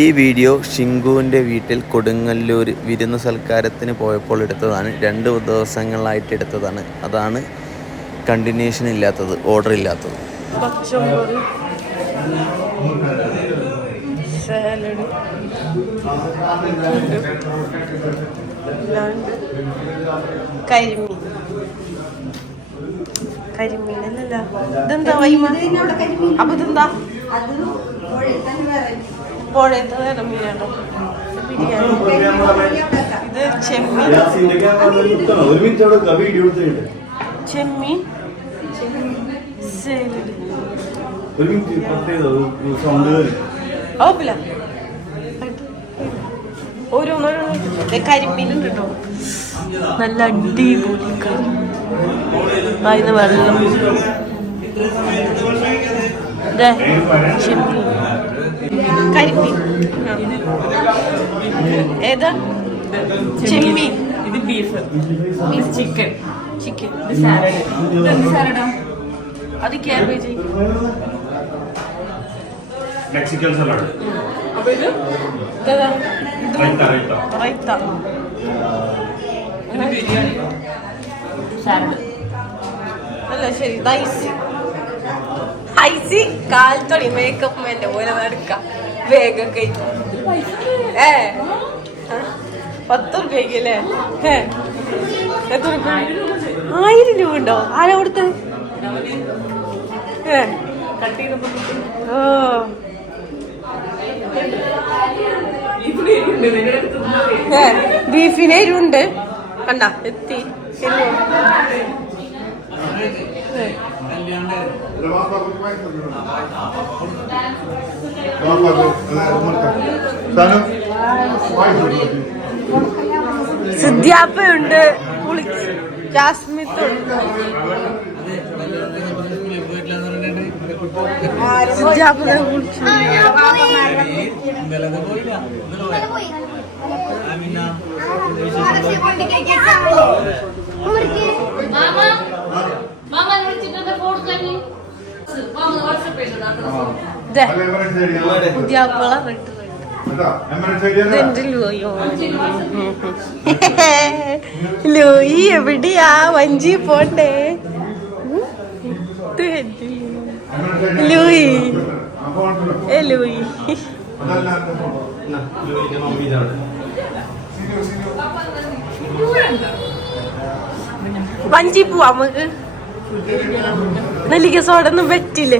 ഈ വീഡിയോ ഷിങ്കുവിൻ്റെ വീട്ടിൽ കൊടുങ്ങല്ലൂർ വിരുന്ന് സൽക്കാരത്തിന് പോയപ്പോൾ എടുത്തതാണ്. 2 ദിവസങ്ങളായിട്ട് എടുത്തതാണ്. അതാണ് കണ്ടിന്യൂഷൻ ഇല്ലാത്തത്, ഓർഡർ ഇല്ലാത്തത്. കരിമീനല്ല, ഇതെന്താ വൈമ? അപ്പൊ ഇതെന്താ? പുഴയത്തെ വേറെ മീനാണോ? ബിരിയാണി. ഇത് ചെമ്മീൻ. ചെമ്മീൻ ഓരോന്നോരോന്ന്. കരിമീനുണ്ട് കേട്ടോ, നല്ല അടിപൊളി കരിമീൻ. അതിന് വെള്ളം. ചെമ്മീൻ, കരിമീൻ. ഏതാ? ചെമ്മീൻ. ഇത് ബീഫ്, ചിക്കൻ. ചിക്കൻ, സാലഡാ. അത് ക്യാബേജ്, മെക്സിക്കൻ സലാഡ്. അപ്പൊ ഇത് റൈത്ത, സാലഡ്. അല്ല ശരി. ഐസി കാലത്തോടി മേക്കപ്പ് എന്റെ പോലെ നടക്കാം വേഗം കഴിക്കും. 10 രൂപയ്ക്കല്ലേ? എത്ര രൂപ? 1000 രൂപ ഉണ്ടോ? ആരാ കൊടുത്ത്? ബീഫിന് എരിവുണ്ട്. കണ്ട എത്തി. സിദ്ധ്യാപ്പയുണ്ട്, ജാസ്മിത്തുണ്ട്. സിദ്ധ്യാപ്പനെ കുളിച്ചു. പുതിയാപ്പള ലൂയി എവിടെയാ? വഞ്ചി പോണ്ടേ? ലൂയി, ലൂയി. വഞ്ചി പോവാ നമുക്ക്. നെല്ലിക്ക സോഡ ഒന്നും വെറ്റില്ലേ?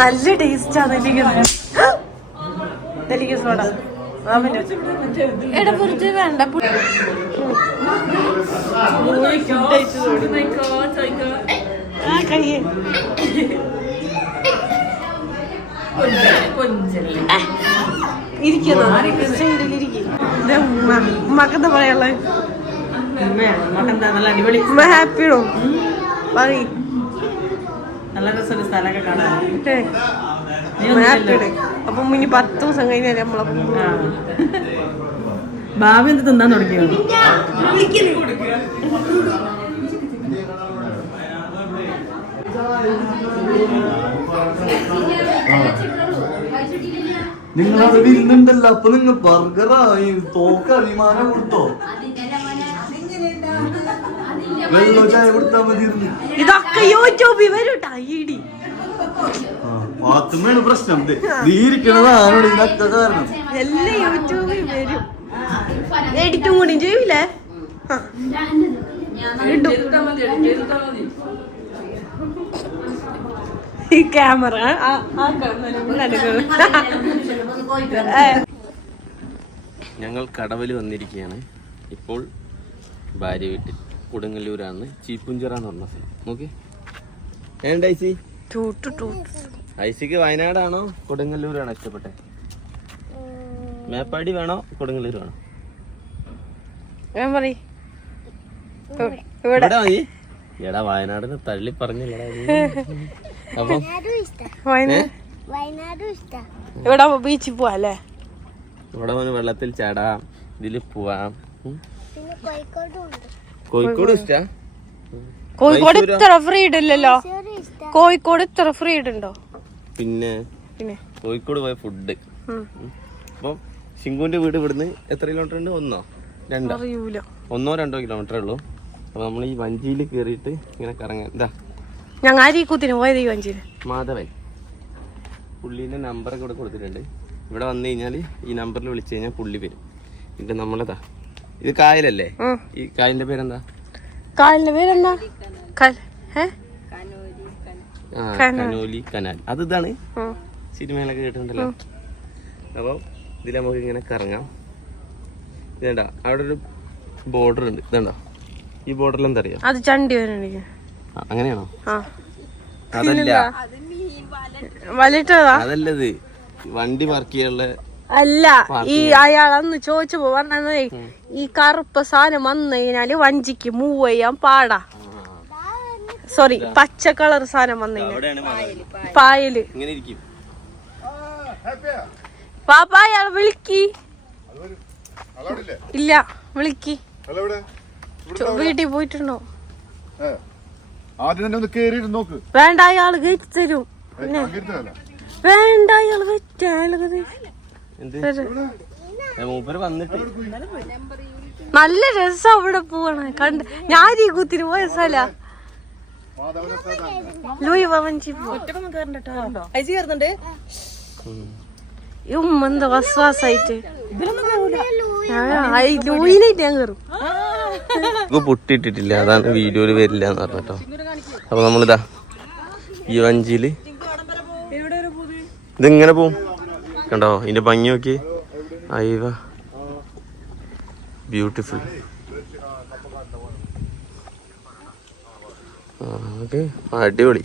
നല്ല ടേസ്റ്റാ നെല്ലിക്ക സോഡ. ഇടപുറത്ത് വേണ്ട. കഴിയേ ഇരിക്കുന്നു. ഉമ്മക്കെന്താ പറയാനുള്ള? ഹാപ്പിയാണോ? പറയും. നല്ല രസമുള്ള സ്ഥലമൊക്കെ കാണാൻ. അപ്പൊ ഇനി 10 ദിവസം കഴിഞ്ഞാൽ നമ്മളെ ഭാവി എന്ത് തിന്നാൻ തുടങ്ങിയോ? നിങ്ങളവിടെ വിരുന്നുണ്ടല്ലോ, അപ്പൊ നിങ്ങൾ ബർഗറായി തോക്ക വിമാനം കൊടുത്തോ? വെള്ളോ ചായ കൊടുത്താ മതി. ഇതൊക്കെ യൂട്യൂബിൽ വരും. ഐഡി പാത്തുമ്മയാണ് പ്രശ്നം. നീരിക്കണതാണോ ഇതിനൊക്കെ കാരണം? എല്ലാം യൂട്യൂബിൽ വരും. എഡിറ്റും കൂടി ചെയ്യൂലേ? ഈ ക്യാമറ ഞങ്ങൾ കടവൽ വന്നിരിക്കുകയാണ് ഇപ്പോൾ. ഭാര്യ വീട്ടിൽ കൊടുങ്ങല്ലൂരാണ്. ചീപ്പുഞ്ചിറന്ന് പറഞ്ഞ സ്ഥലം. നോക്കി ഐസി. ഐസിക്ക് വയനാടാണോ കൊടുങ്ങല്ലൂരാണോ ഇഷ്ടപ്പെട്ടെ? മേപ്പാടി വേണോ കൊടുങ്ങല്ലൂർ വേണോ? എടാ വയനാടിനെ തള്ളി പറഞ്ഞില്ലടാ. അപ്പൊ ഇവിടെ ബീച്ചിൽ പോവാല്ലേ? ഇവിടെ വന്ന് വെള്ളത്തിൽ ചാടാം, ഇതില് പോവാം. കോഴിക്കോട് ഇഷ്ടാ? കോഴിക്കോട് ഇത്ര ഫ്രീഡം ഇല്ലല്ലോ. കോഴിക്കോട് ഇത്ര ഫ്രീഡം ഉണ്ടോ? പിന്നെ പിന്നെ കോഴിക്കോട് പോയ ഫുഡ്. അപ്പം ശിങ്കുവിന്റെ വീട് ഇവിടുന്ന് എത്ര കിലോമീറ്റർ ഉണ്ട്? 1 2 1 2 കിലോമീറ്ററേ ഉള്ളൂ. അപ്പൊ നമ്മൾ ഈ വഞ്ചിയിൽ കയറിയിട്ട് ഇങ്ങനെ കറങ്ങാൻ. ഇതാ ഞങ്ങൾ അരീക്കൂത്തിന് പോയത് ഈ വഞ്ചിയിൽ. മാധവൻ പുള്ളീൻ്റെ നമ്പറൊക്കെ ഇവിടെ കൊടുത്തിട്ടുണ്ട്. ഇവിടെ വന്നു കഴിഞ്ഞാൽ ഈ നമ്പറിൽ വിളിച്ചു കഴിഞ്ഞാൽ പുള്ളി വരും. ഇത് നമ്മളതാ, ഇത് കായലല്ലേ? ഈ കായലിന്റെ പേരെന്താ? കായലിന്റെ പേരെന്താ? കനോലി കനാൽ. അത് ഇതാണ് സിനിമയിലൊക്കെ കേട്ടിട്ടുണ്ടല്ലോ. അപ്പോൾ ഇതിൽ നമുക്ക് ഇങ്ങനെ കറങ്ങാം. ഇതേണ്ട അവിടെ ഒരു ബോർഡർ ഉണ്ട്. ഇതേണ്ടോ ഈ ബോർഡറിൽ എന്താ അറിയാം? അത് ചണ്ടി വരണ്ട. അങ്ങനെയാണോ? അതല്ല, വലിട്ടതാ. അതല്ലത് വണ്ടി പാർക്ക് ചെയ്യാനുള്ള അല്ല. ഈ അയാൾ അന്ന് ചോദിച്ചപ്പോ പറഞ്ഞത് ഈ കറുപ്പ സാധനം വന്നു കഴിഞ്ഞാല് വഞ്ചിക്ക് മൂവ് ചെയ്യാൻ പാടാ. സോറി, പച്ച കളർ സാധനം വന്നു കഴിഞ്ഞാൽ പായല്. പാപ്പ അയാൾ വിളിക്കി. ഇല്ല, വിളിക്കി. വീട്ടിൽ പോയിട്ടുണ്ടോ? വേണ്ട, അയാള് കയറ്റി തരും. വേണ്ട, അയാള് നല്ല രസം അവിടെ പോവാണ്. കണ്ട് ഞാൻ ഈ കുത്തിന് പോയ സ്ഥല ലൂയി വഞ്ചി എന്താ വസ്വാസായിട്ട് ലൂയിനായിട്ട് ഞാൻ കയറും. പൊട്ടിയിട്ടിട്ടില്ല, അതാണ് വീഡിയോയില് വരില്ല എന്ന് പറഞ്ഞോ. അപ്പൊ നമ്മളിതാ ഈ വഞ്ചിയില് ഇതിങ്ങനെ പോവും. കണ്ടോ ഇതിന്റെ ഭംഗി നോക്കി. അയ്യ ബ്യൂട്ടിഫുൾ. അടിപൊളി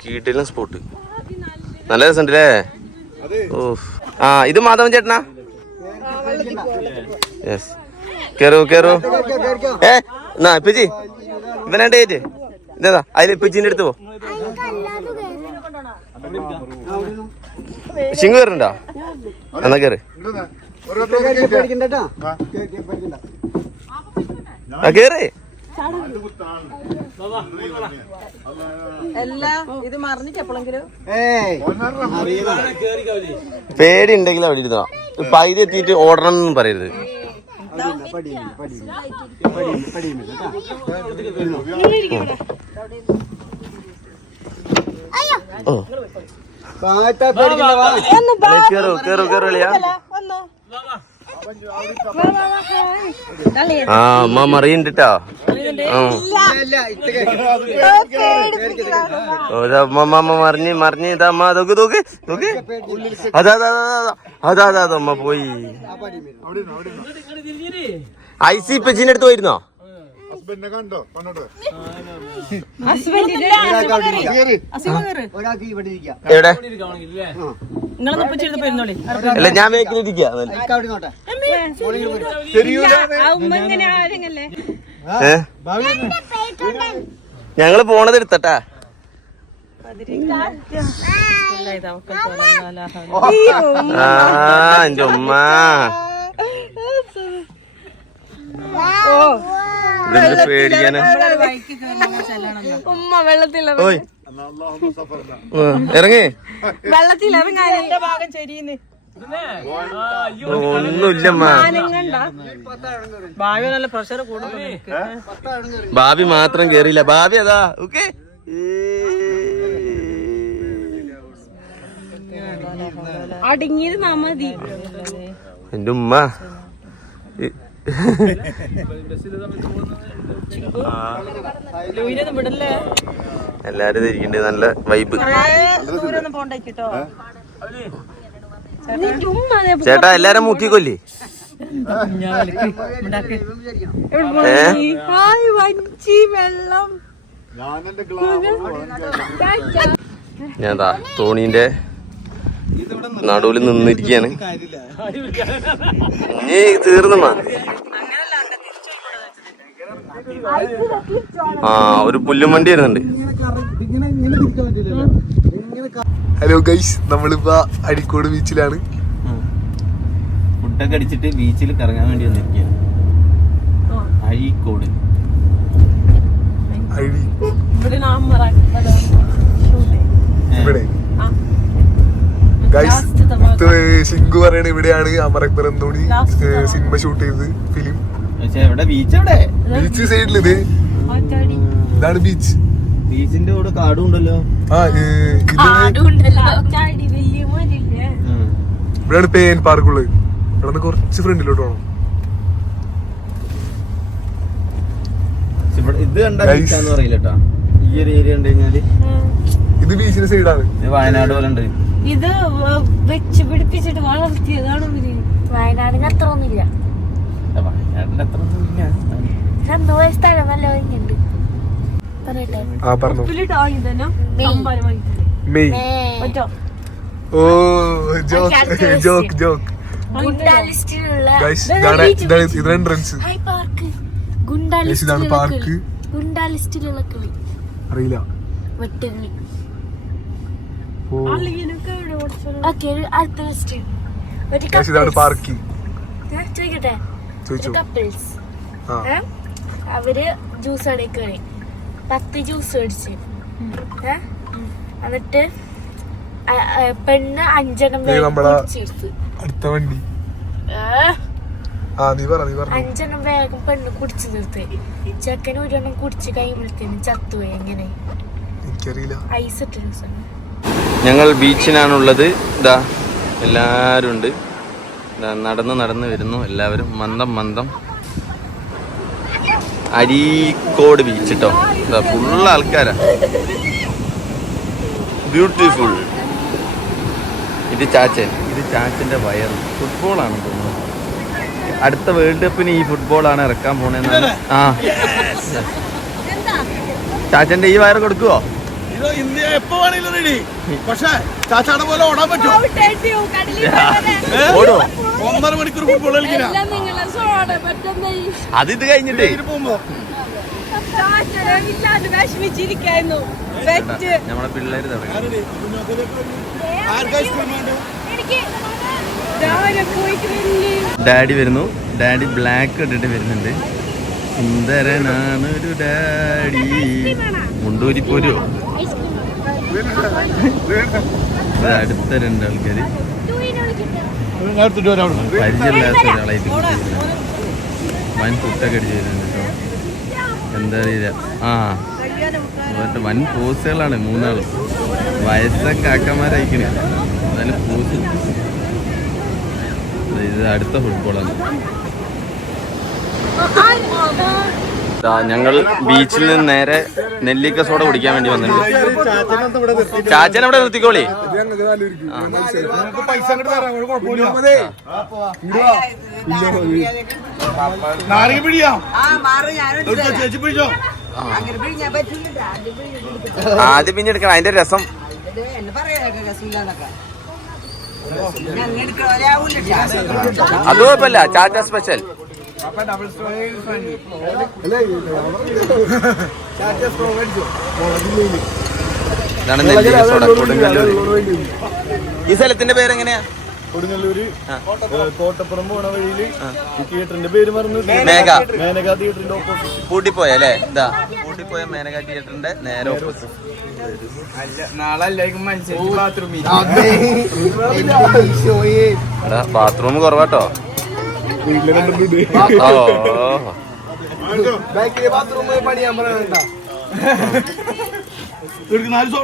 കീട്ടില്ല സ്പോട്ട്. നല്ല രസമുണ്ടല്ലേ? ഓഫ്. ഇത് മാധവൻ ചേട്ടനാ? യെസ്. കേറൂ കേറൂ. എന്നാ ഇപ്പച്ചി ഇവനാണ്ടേറ്റ് ഇതാ അതിൽ ഇപ്പച്ചിന്റെ അടുത്ത് പോ. ശിങ്കു കയറുണ്ടോ? എന്നാ കേറ്. കേറ്. പേടി ഉണ്ടെങ്കിൽ അവിടെ ഇരുന്നോ. പൈതി എത്തിയിട്ട് ഓടണം എന്നൊന്നും പറയരുത്. ഓ കേറോ കേറോ കേറോളിയാ. അമ്മ മറിയുണ്ടിട്ടോ. അമ്മ മറിഞ്ഞ് മറിഞ്ഞ് ഇതമ്മ നോക്ക് നോക്ക് നോക്ക്. അതാ അതാ അതാ അമ്മ പോയി. ഐസി ഇപ്പച്ചിന്റെ അടുത്ത് പോയിരുന്നോ? എവിടെ? അല്ല ഞാൻ മേക്കിലിരിക്ക. ഞങ്ങള് പോണത് എടുത്തട്ടാ. എന്റെ ഉമ്മ പേടിക്കാന്. ഉമ്മ വെള്ളത്തിൽ ഇറങ്ങി. വെള്ളത്തിൽ ഇറങ്ങാൻ എന്റെ ഭാഗം ശരിയെന്ന് ഒന്നുമില്ല. ഭാവി മാത്രം കേറിയില്ല. ഭാവി അതാ ഓക്കെ. അടങ്ങിയിരുന്നാ മതി. എന്റെ ഉമ്മ എല്ലാരും ഇരിക്കണ്ട്. നല്ല വൈബ്. ചേട്ടാ എല്ലാരും മുക്കിക്കൊല്ലേ. ഞാൻതാ തോണീന്റെ നടുവിൽ നിന്നിരിക്കാണ്. ഇനി തീർന്നുമാ. ഒരു പുല്ലും വണ്ടി വരുന്നുണ്ട്. ഹലോ ഗൈസ്, നമ്മളിപ്പോ അഴീക്കോട് ബീച്ചിലാണ്. ഫുഡൊക്കെ അടിച്ചിട്ട് ബീച്ചിൽ കറങ്ങാൻ വേണ്ടി വന്നിരിക്കുകയാണ്. അഴീക്കോട് ഇവിടെ ഗൈസ് ശിങ്കു പറയണ ഇവിടെയാണ് അമർ അക്ബർ അന്തോണി സിനിമ ഷൂട്ട് ചെയ്തത് ഫിലിം. ബീച്ച് സൈഡിൽ ഇതാണ് ബീച്ച്. ബീച്ചിന്റെ കൂടെ കാടും ഉണ്ടല്ലോ. ഇവിടെയാണ് പേൻ പാർക്കുള്ളത്. ഇവിടെ നിന്ന് കുറച്ച് ഫ്രണ്ടിലോട്ട് പോകണം. ഇത് കണ്ടാ പറയില്ലട്ടാ. ഈ ഒരു ഏരിയ ഉണ്ട് കഴിഞ്ഞാല് ഇത് ബീച്ചിന്റെ സൈഡാണ്. വയനാട് പോലെ ഉണ്ട്. ഇത് വെച്ച് പിടിപ്പിച്ചിട്ട് വളർത്തിയതാണ് വയനാടിന് അത്ര ഒന്നുമില്ല. വയനാടിന്റെ അത്ര സ്ഥലം നല്ല ഭംഗിയുണ്ട്. ഓ ജോക്ക് ജോക്ക്. ഇതാണ് എൻട്രൻസ്. ഇതാണ് പാർക്ക്. അറിയില്ല. ഇതാണ് പാർക്ക്. ചോദിക്കട്ടെ, കപ്പിൾസ് അവര് ജ്യൂസ് കടയിൽ കയറി 10 ജ്യൂസ് മേടിച്ച് എന്നിട്ട് പെണ്ണ് 5 അടുത്ത വണ്ടി 5 വേഗം പെണ്ണ് കുടിച്ചു തീർത്ത്. ചെക്കന് 1 കുടിച്ച് കഴിയുമ്പോഴത്തേനും ചത്തുപോയി. എങ്ങനെ എനിക്കറിയില്ല. ഐസ് ഇട്ട ജ്യൂസ്. ഞങ്ങൾ ബീച്ചിലാണുള്ളത്. ഇതാ എല്ലാവരും ഉണ്ട്. നടന്ന് വരുന്നു എല്ലാവരും. മന്ദം അരീക്കോട് ബീച്ച് കേട്ടോ. ഫുള്ള് ആൾക്കാരാ. ബ്യൂട്ടിഫുൾ. ഇത് ചാച്ചന്റെ വയർ. ഫുട്ബോളാണ് തോന്നുന്നത്. അടുത്ത വേൾഡ് കപ്പിന് ഈ ഫുട്ബോളാണ് ഇറക്കാൻ പോണെന്നാണ്. ആ ചാച്ചന്റെ ഈ വയർ കൊടുക്കുവോ? ഇന്ത്യ എപ്പോ വേണമെങ്കിലും റെഡി. പക്ഷേ ചാച്ചാടെ പോലെ ഓടാൻ പറ്റുമോ? ഓടോ? 1.5 മണിക്കൂർ ഫുട്ബോൾ കളിക്കില്ല. അത് ഇത് കഴിഞ്ഞിട്ട് പോകുമ്പോ നമ്മളെ പിള്ളേര് തുടങ്ങി. ഡാഡി വരുന്നു. ഡാഡി ബ്ലാക്ക് ഇട്ടിട്ട് വരുന്നുണ്ട്. സുന്ദരനാണൊരു ഡാഡി. മുണ്ടൂരി പോരോ? അടുത്ത 2 ആൾക്കാര് പരിചയമില്ലാത്ത ഒരാളായിട്ട് വൻ പുട്ടൊക്കെ അടിച്ച് വരുന്നുണ്ട് കേട്ടോ. എന്താ അറിയില്ല. വൻ പോസുകളാണ് 3 ആളും. വയസ്സൊക്കെ ആക്കന്മാരയക്കണേ. എന്നാലും പോസ്. ഇത് അടുത്ത ഫുട്ബോളാണ്. ഞങ്ങൾ ബീച്ചിൽ നിന്ന് നേരെ നെല്ലിക്ക സോഡ കുടിക്കാൻ വേണ്ടി വന്നിട്ടുണ്ട്. ചാച്ചൻ അവിടെ നിർത്തിക്കോളി. ആദ്യം പിന്നെ എടുക്കണം. അതിന്റെ രസം അത് കുഴപ്പമില്ല. ചാച്ച സ്പെഷ്യൽ. ഇതാണ് നെല്ലിക്ക സോഡ. കൊടുങ്ങല്ലൂര്. ഈ സ്ഥലത്തിന്റെ പേരെങ്ങനെയാ? കൊടുങ്ങല്ലൂര് കോട്ടപ്പുറം പോണ വഴിയില് തിയേറ്ററിന്റെ പേര് പറഞ്ഞു. മേഘ തിയേറ്ററിന്റെ ഓപ്പോസിറ്റ്. പൂട്ടിപ്പോയ അല്ലേ? ഇതാ പൂട്ടിപ്പോയ മേനക തിയേറ്ററിന്റെ നേരെ ഓപ്പോസിറ്റ്. ബാത്റൂം കുറവാട്ടോ.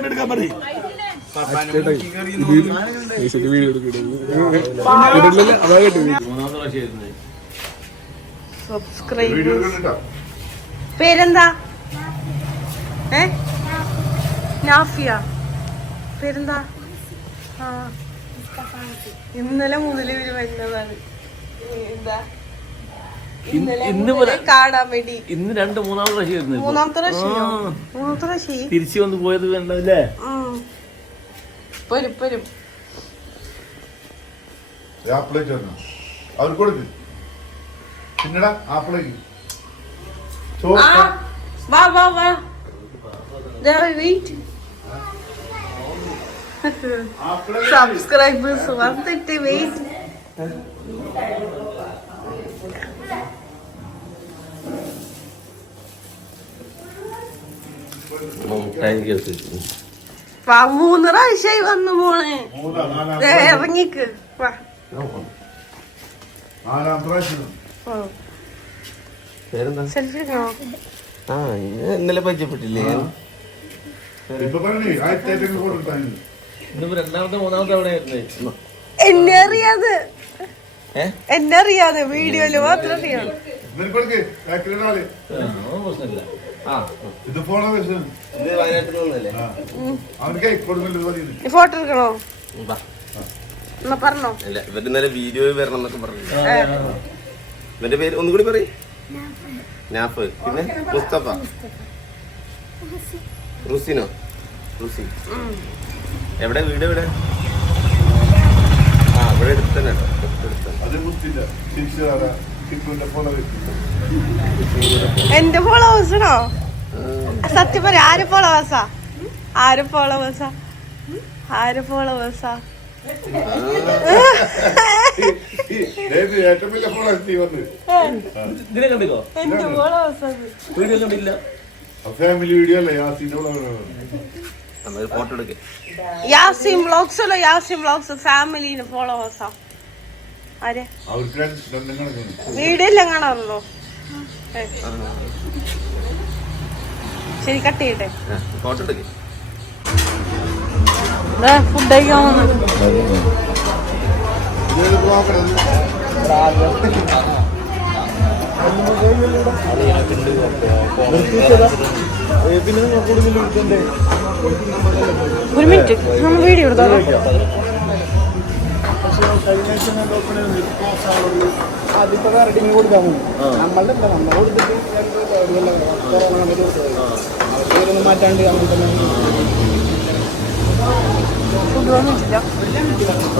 എടുക്കാൻ പറയും. പേരെന്താ? നാഫിയ. പേരെന്താ? ഇന്നലെ മുതൽ ഇവര് വരുന്നതാണ്. എന്താ ഇന്നലെ കാണാൻ വേണ്ടി. ഇന്ന് 2-3 പ്രാവശ്യം. മൂന്നാമത്തെ പ്രാവശ്യം തിരിച്ചു വന്ന് പോയത് വേണ്ടല്ലേ? വരും. അവർ കൊടുക്ക് പിന്നടാ ആപ്പിളേക്ക്. വാ സബ്സ്ക്രൈബേഴ്സ് വന്നിട്ട് വെയിറ്റ്. 3 പ്രാവശ്യമായി വന്നു മോളെ. ദേ ഇറങ്ങിക്ക് വാ. പേരെന്താ? സെൽഫി എടുക്കണോ? ആ ഇന്നലെ പരിചയപ്പെട്ടില്ലേ? രണ്ടാമത്തെ മൂന്നാമത്തെ എവിടെ ആയിരുന്നു? എന്നെ അറിയാതെ വീഡിയോയില് മാത്രം അറിയാം. ഫോട്ടോ എടുക്കണോ? എന്നാ പറഞ്ഞോ. ഇല്ല, ഇവര് ഇന്നലെ വീഡിയോ വരണം എന്നൊക്കെ പറഞ്ഞു. ഇവന്റെ പേര് ഒന്നും കൂടി പറയും. നാഫ്, പിന്നെ മുസ്തഫ, റുസിനോ? റുസി. എവിടെ വീട്? എവിടെ? ആ ഇവിടെ എടുത്തന്നെ. എന്റെ ഫോളോവേഴ്സിനോ? സത്യം പറയാ, ആര് ഫോളോവേഴ്സാ? ഫാമിലി വീഡിയോ അല്ലേ? ഫോട്ടോ എടുക്കേ. യാസിം വ്ലോഗ്സ് ഫാമിലിന് ഫോളോവേഴ്സാ. ആരെ വീഡിയോ എല്ലാം കാണാറുള്ളൂ. ശരി, കട്ട് ചെയ്യട്ടെ. ഫോട്ടോ എടുക്കേ. ഫുഡ് കഴിക്കാൻ വന്നു. ഒരു മിനിറ്റ്, നമ്മൾ വീഡിയോ എടുത്തോ.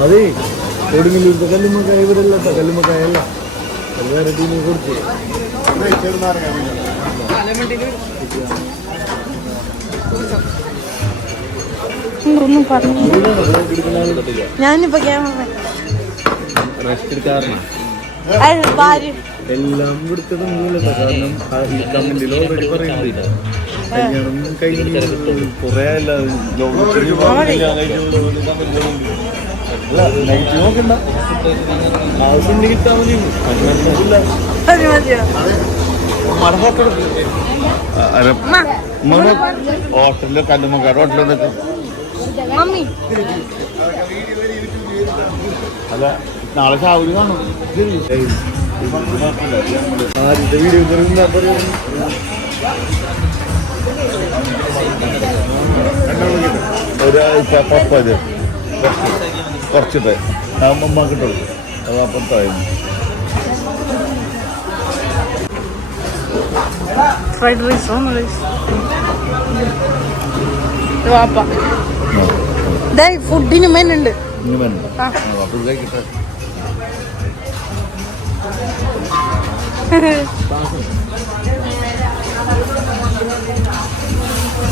അതെ കൊടുങ്ങല്ലൂർ കല്ലുമ്മക്കായ ഇവിടെ അല്ല, കല്ലുമ്മക്കായല്ല കല്ലുകാരട്ടീനെ കൊടുത്ത് ഒന്നും പറഞ്ഞു. ഞാനിപ്പോ ക്യാമറ എല്ലാം കൊടുത്തതൊന്നുമില്ല. കാരണം ഈ കമന്റിൽ ഓൾറെഡി പറയുന്നില്ല. കല്യാണം കഴിഞ്ഞ് കുറെ നൈറ്റ് നോക്കണ്ട, ആവശ്യം കിട്ടാ മതി. ഹോട്ടലിലെ കല്ലുമ്മക്കാട് ഹോട്ടലിൽ മമ്മി അല്ല, നാളെ ഷാവൂര് കാണും. ആദ്യത്തെ വീഡിയോ ഒരാഴ്ച പപ്പത് കുറച്ചിട്ട് അമ്മ കിട്ടുള്ളൂ. അത് അപ്പുറത്തായിരുന്നു. ഫ്രൈഡ് റൈസോ വാപ്പ ഫുഡിന് മെനുണ്ട്. അപ്പൊ കഴിക്കട്ടെ.